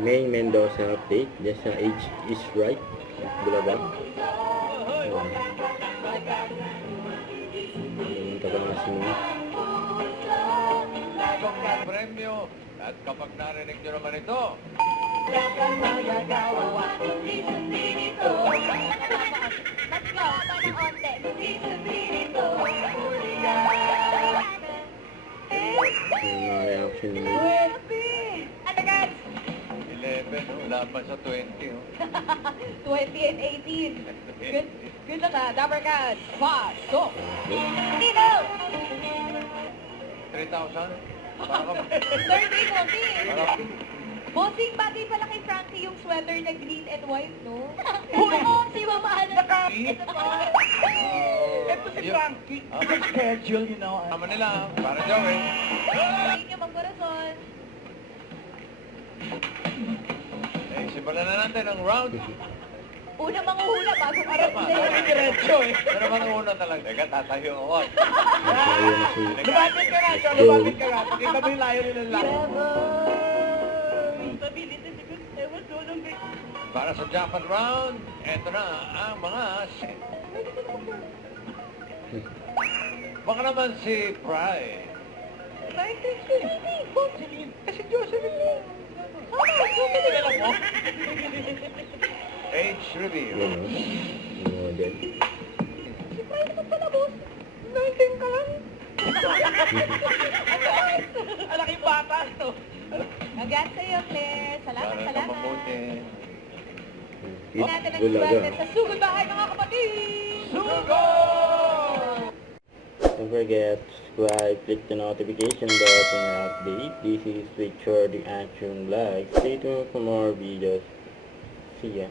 May Mendoza update. Just ang age is right. Bulabang. Pumunta ka nga si Mimi. Ang premyo. At kapag narinig nyo naman ito, Let's go, parang onte. Yung mga reaction ni Mimi. Ano guys? 11, wala pa sa 20. 20 and 18. Good luck ha. Number cards. Pasok. Dito. 3,000? Parang 13, parang Bossing, bagay pala kay Frankie yung sweater na green and white, no? Uy, si Mama Ana. Ito si Frankie. Schedule, you know. Tama nila, para gawin. Thank you, Mang Corazon. Eh, simulan na natin ang round. Una manguhula bago Tama, para Diretso eh. pero una talaga. Teka, tatayo ako. Ayun na si Lumapit ka nga, Joe. Lumapit ka nga. Pakita mo yung layo nila lang. Para sa Japan round, eto na ang mga... Baka naman si Fry. Kasi Jocelyn yun. Kilala mo? Age reveal. yun, no? Yung model. Si Fry naman pala, boss. 19 ka lang. Alaking bata, no? Congrats sa'yo, Claire. Salamat, Para sa salamat. mabuti. It, Natin ang bulaga. swerte sa sugod bahay, mga kapatid. Sugo! Don't forget to subscribe, click the notification bell for an update. This is Richard the Action Vlog. Stay tuned for more videos. See ya.